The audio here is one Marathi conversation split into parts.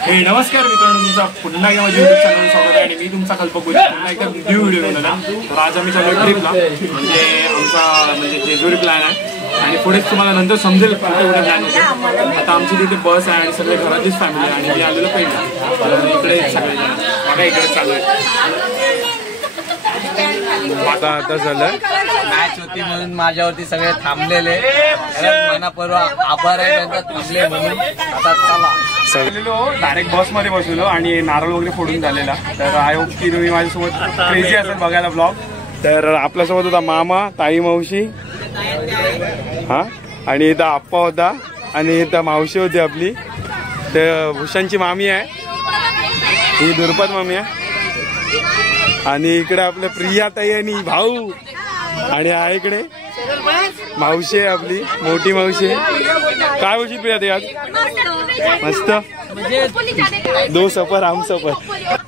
नमस्कार मित्रांनो, तुमचा पुन्हा एकदा माझ्या YouTube चॅनलवर स्वागत आहे आणि मी तुमचा कल्पगुरू पुन्हा एकदा न्यू व्हिडिओ बनवला. तर आज आम्ही चाललो ट्रिपला, म्हणजे आमचा जेजुरी प्लॅन आहे आणि पुढेच तुम्हाला नंतर समजेल कुठे कुठे प्लॅन होते. आता आमची तिथे बस आहे आणि सगळे घराचीच फॅमिली आहे आणि मी आलेलो पेंडला. तर इकडे सगळे बघा इकडे चालू आहे. आता झालं मॅच होती म्हणून माझ्यावरती सगळे थांबलेले, मनापूर्वक आभार आहे त्यांचा थांबले म्हणून. आता चला सगळेलो डायरेक्ट बस मध्ये बसलो आणि नारळ वगैरे फोडून झालेला. तर आय होप की तुम्ही माझ्यासोबत क्रेझी असेल बघायला ब्लॉग. तर आपल्यासोबत होता मामा, ताई, मावशी हा, आणि इथं आप्पा होता आणि इथं मावशी होती आपली. तर भूषणची मामी आहे, ही दुर्पद मामी आहे. आणि इकडे आपल्या प्रिया ताई आणि भाऊ, आणि हा इकडे मावशी आहे आपली, मोठी मावशी. काय बोलशील प्रिया ताई आज? मस्त, दो सफर हम सफर.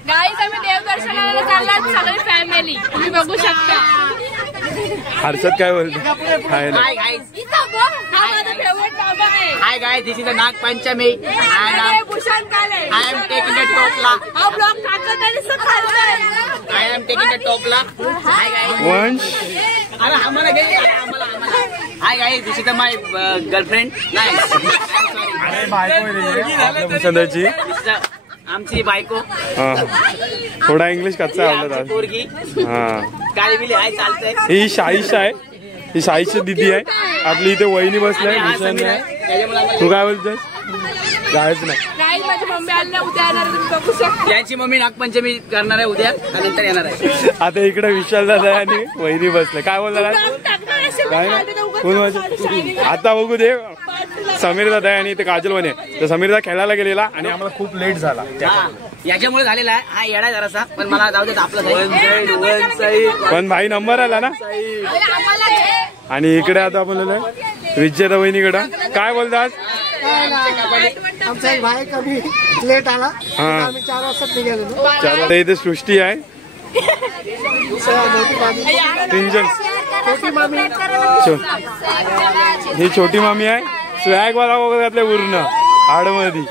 गाईज आम्ही देवदर्शनाला चाललो सगळी फॅमिली, तुम्ही बघू शकता. हर्षद काय बोलतो? हाय ना. Hi guys, this is the Nag Panchami and Bhushan काले I am taking the topla. हा ब्लॉग टाकत आणि सकाळी I am taking the topla. Hi guys. वंश अरे आम्हाला घे, आम्हाला. Hi guys, this is my girlfriend. Nice. बायको भूषणाची, आमची बायको. थोडा इंग्लिश कच्चा आवडत आज. पोरगी हा, काय बिली हाय चालतंय. ही शाईशा आहे, ही शाईची दिदी आहे आपली. इथे वहिनी बसलाय भूषण. तू काय बोलतोस? जायच नाही. गाईज माझी मम्मी आली ना, उद्या येणार, तुम्ही बघू शकता. यांची मम्मी नागपंचमी करणार आहे उद्या, नंतर येणार आहे. आता इकडे विशाल दादा आणि वहिनी बसले. काय बोलला काय ना कोण? आता बघू दे. समीर दादा आहे आणि ते काजल वने. तर समीर दादा खेळायला गेलेला आणि आम्हाला खूप लेट झाला. याच्यामुळे झालेला आहे हा येडा जरासा, पण मला जाऊ देत आपलं. पण भाई नंबर आला ना. आणि इकडे आता आपण विजयदा वहिनीकडं. काय बोलतात? आमचा एक भाई कमी लेट आला, आम्ही 4 वाजता निघालो. 4 वाजता. इथे सृष्टी आहे, तीन. ही छोटी मामी आहे, स्वॅग वाला वगैरे पूर्ण हाडमध्ये.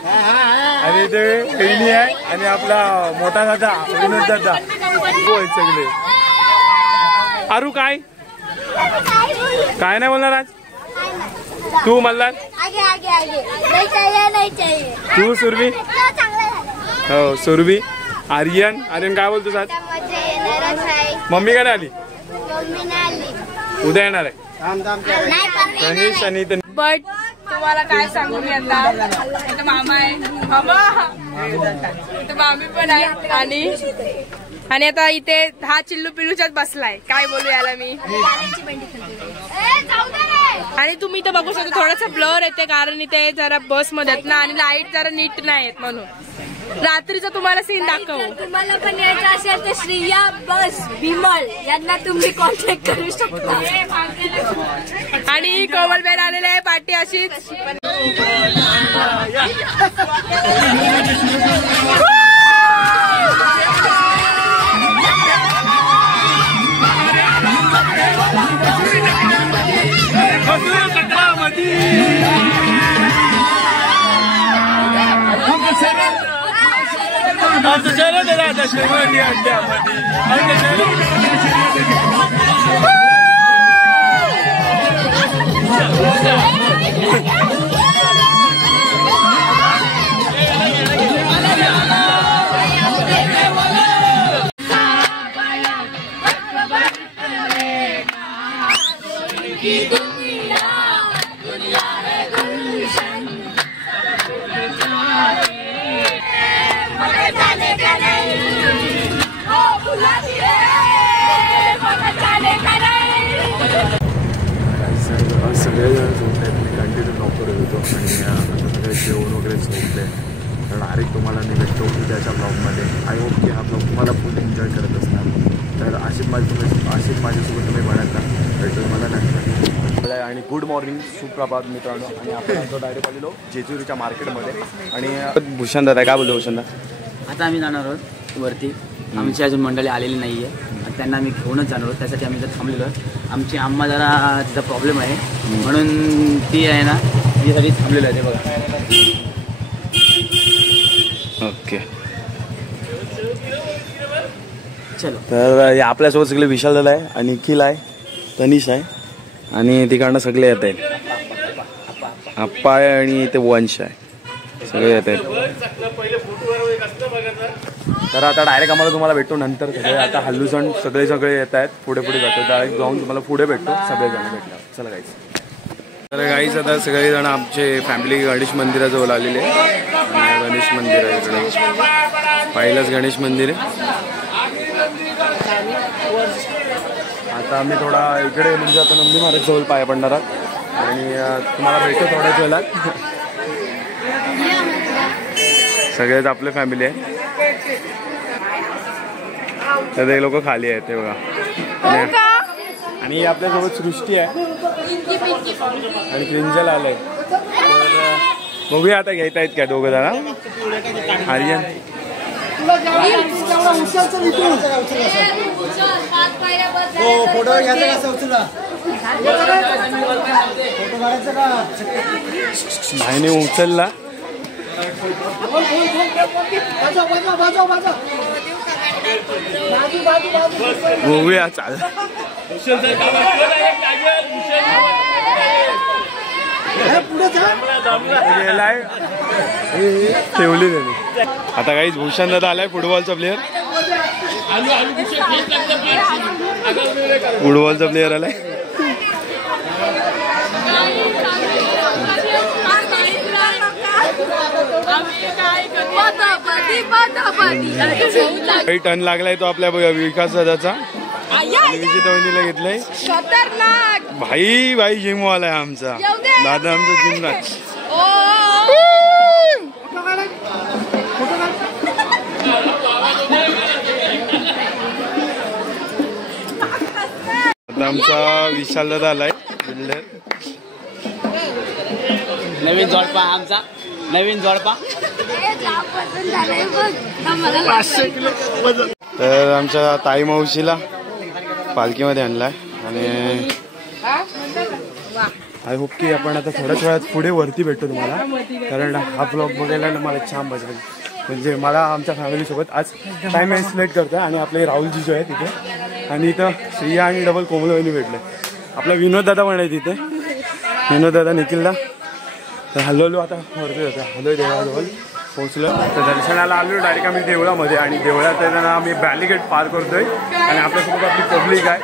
आणि इथे बहिणी आहे आणि आपला मोठा दादा विनोद दादा सगळे. अरू काय काय नाही बोलणार आज तू? मल्हार तू? सुरभी हो, सुरभी. आर्यन काय बोलतो आज? मम्मी काय आली? उद्या येणार आहे. गणेश आणि बट तुम्हाला काय सांगू मी आता, मामा आहे, मामी पण आहे आणि आता इथे हा चिल्लू पिल्लूच्याच बसलाय. काय बोलू याला मी. आणि तुम्ही इथं बघू शकता थोडासा ब्लर येते, कारण इथे जरा बस मध्ये आहेत ना आणि लाईट जरा नीट नाही येत, म्हणून रात्रीचा तुम्हाला सीन दाखवू. तुम्हाला पण यायचं असेल तर श्रेया बस विमल यांना तुम्ही कॉन्टॅक्ट करू शकता. आणि कोमलबेन आलेले आहे पार्टी अशीच. सगळेजण झोपले, मी कंटिन्यू नॉक करत होतो आणि आता सगळे जेवण वगैरे झोपले. तर डायरेक्ट तुम्हाला मी भेटतो उद्याच्या ब्लॉगमध्ये. आय होप की हा ब्लॉग तुम्हाला फुल एन्जॉय करत असणार. तर अशीच माझ्यासोबत तुम्ही बघायला भेटतो मला नंतर. आणि गुड मॉर्निंग, सुप्रभात मित्रांनो. आणि आपण आता डायरेक्ट आलेलो जेजुरीच्या मार्केटमध्ये. आणि भूषण दादा काय बोलतो? भूषण दादा आता आम्ही जाणार आहोत वरती. आमची अजून मंडळी आलेली नाही आहे, त्यांना आम्ही घेऊनच जाणार आहोत. त्यासाठी आम्ही इथं थांबलेलो आहे. आमची आम्हा जरा तिचा प्रॉब्लेम आहे म्हणून ती आहे ना, तिच्यासाठी थांबलेलं आहे. ते बघा ओके. चलो. तर आपल्यासोबत सगळे विशाल दादा आहे आणि निखिल आहे, तनिष आहे आणि तिकडनं सगळे येत आहेत. आप्पा आहे आणि इथे वंश आहे, सगळे येत आहेत. तर आता डायरेक्ट आम्हाला तुम्हाला भेटतो नंतर. सगळे आता हल्लू सण सगळे येत आहेत, पुढे जातो. डायरेक्ट जाऊन तुम्हाला पुढे भेटतो, सगळेजण भेटणार. चला गाईस. तर गाईस आता सगळेजण आमचे फॅमिली गणेश मंदिराजवळ आलेले. गणेश मंदिर आहे इकडे, पहिलंच गणेश मंदिर आहे. आता आम्ही थोडा इकडे म्हणजे आता नंदी महाराज जवळ पाया पडणार आहात आणि तुम्हाला भेटतो थोड्याच वेळेला. सगळेच आपले फॅमिली आहे. तर ते लोक खाली आहेत ते बघा. आणि आपल्यासोबत सृष्टी आहे आणि क्रिंजल आलंय. तर बघूया आता घेता आहेत का दोघं जण. आर्यन फोटो घ्यायचा का उचलला भाईने उचलला. बघूया चाल गेलाय ठेवली त्यांनी. आता काहीच भूषण दादा आलाय, फुटबॉलचा प्लेअर. फुटबॉलचा प्लेअर आलाय. काही टन लागलाय तो आपल्या विकास दादाचा आणि विजेता वहिनीला घेतलाय. भाई जिम वाला आहे आमचा दादा, आमचा जिमला. आता आमचा विशाल दादा आलाय, नवीन जोडपा आमचा, नवीन जोडपा. तर आमच्या ताई मावशीला पालखीमध्ये आणलाय आणि आय होप की आपण आता थोड्याच वेळात पुढे वरती भेटतो तुम्हाला, कारण हा ब्लॉग बघायला मला छान मजा आली. म्हणजे मला आमच्या फॅमिलीसोबत आज टाइम स्पेंड करतोय आणि आपले राहुलजी जो आहे तिथे, आणि इथं श्रिया आणि डबल कोमलवहिनी भेटले. आपला विनोद दादा पण आहे तिथे, विनोद दादा निखिलला. तर हलवलो आता वरती होता, हलोय देवळाजवळ पोहोचलो. तर दर्शनाला आलो डायरेक्ट आम्ही देवळामध्ये, आणि देवळात येताना आम्ही बॅरिकेड पार करतोय आणि आपल्यासोबत आपली पब्लिक आहे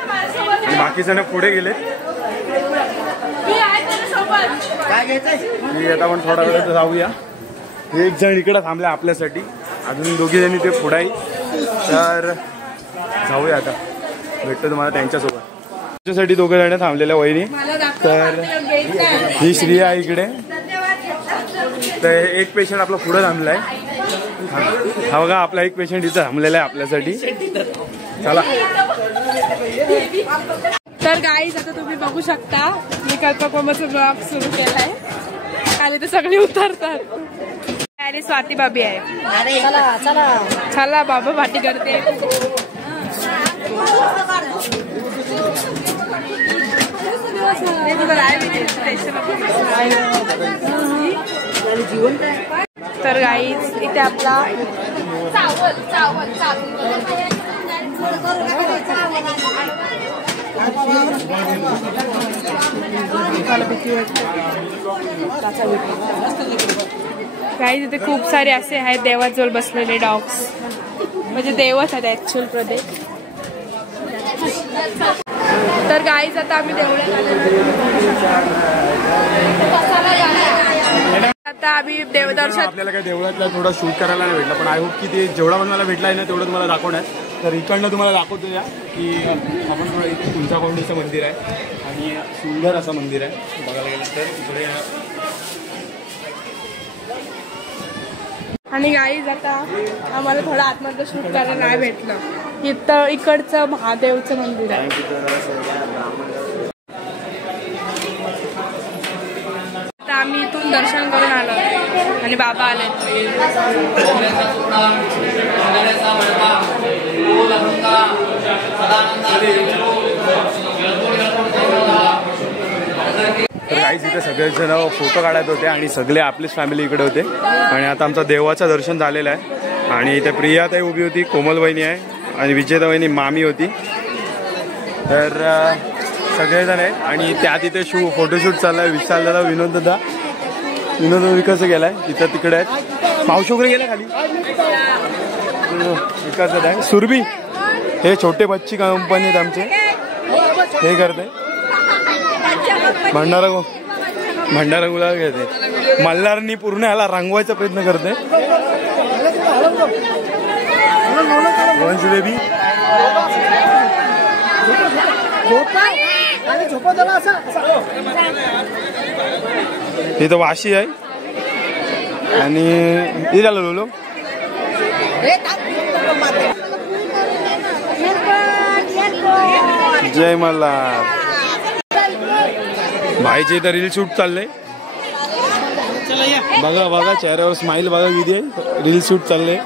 आणि बाकी जण पुढे गेलेत. मी आता पण थोडा वेळ जाऊया. एक जण इकडे थांबले आपल्यासाठी, अजून दोघी जणी ते पुढे आहे. तर जाऊया आता, भेटतो तुम्हाला त्यांच्यासोबत. त्याच्यासाठी दोघं जण थांबलेल्या वहिनी. तर ही श्रिया आहे इकडे. तर एक पेशंट आपला पुढे थांबलाय. हा बघा आपला एक पेशंट इथं थांबलेला आहे आपल्यासाठी. चला. तर गाईज आता तुम्ही बघू शकता मी कल्पकोमाचा ब्लॉग सुरू केलाय आणि ते सगळे उतरतात. आणि स्वाती बाबी आहे. चला बाबा भाटी करते. तर गाईज इथे आपला गाईज इथे खूप सारे असे आहेत देवाजवळ बसलेले डॉग्स, म्हणजे देवच आहेत ऍक्च्युअल प्रदेश. तर गाईज आता आम्ही आता आम्ही देवदर्शन. आपल्याला काय देवळातला थोडा शूट करायला नाही भेटला, पण आय होप की ते जेवढा पण मला भेटला आहे ना तेवढं तुम्हाला दाखवण्यात. तर इकडनं तुम्हाला दाखवतो या की आपण थोडं इथे तुळजाभवानीचं मंदिर आहे आणि सुंदर असं मंदिर आहे बघायला गेलं तर. इकडे आणि गाईज आता आम्हाला थोडं आतमध्ये शूट करायला नाही भेटलं. इथं इकडचं महादेवचं मंदिर आहे. आता आम्ही इथून दर्शन करून आलो आणि बाबा आले. तर गाईज इथे सगळेजण फोटो काढत होते आणि सगळे आपलीच फॅमिली इकडे होते. आणि आता आमचं देवाचं दर्शन झालेलं आहे आणि इथे प्रियाताई उभी होती, कोमल वहिनी आहे आणि विजेता वहिनी मामी होती. तर सगळेजण आहेत आणि त्या तिथे फोटोशूट चाललाय. विशाल दादा, विनोद विकास गेलाय तिथं, तिकडे आहेत. मावशी वगैरे गेला खाली. विकास दादा आहे. सुरभी हे छोटे बच्ची कंपनी आहेत आमचे, हे करते भंडारा गुलाल घेते. मल्हारनी पूर्ण ह्याला रंगवायचा प्रयत्न करते. वंश बेबी इथं वाशी आहे आणि हे झालं लोलो. जय मल्हार. भाईचे इथं रील शूट चाललंय. बघा चेहऱ्यावर स्माइल बघा किती आहे. रील शूट चाललंय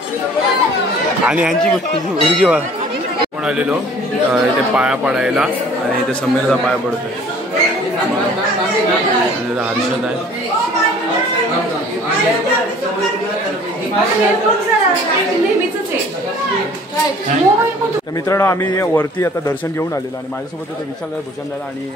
आणि यांची मुलगी बघा. आपण आलेलो इथे पाया पडायला आणि इथे समीरचा पाया पडतोय. हर्षद आहे. तर मित्रांनो आम्ही वरती आता दर्शन घेऊन आलेलो आणि माझ्यासोबत होतं विशाल दादा, भूषण दादा आणि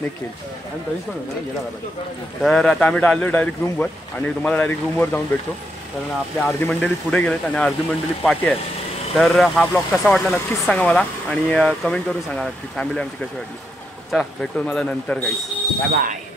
निखिल आणि तरीच पण होतं ना गेला का. तर आता आम्ही आलो डायरेक्ट रूमवर आणि तुम्हाला डायरेक्ट रूमवर जाऊन भेटतो. कारण आपल्या अर्धी मंडळी पुढे गेलेत आणि अर्धी मंडळी पाठी आहेत. तर हा ब्लॉग कसा वाटला नक्कीच सांगा मला आणि कमेंट करून सांगा नक्की फॅमिली आमची कशी वाटली. चला भेटतो मला नंतर गाईस. Bye bye.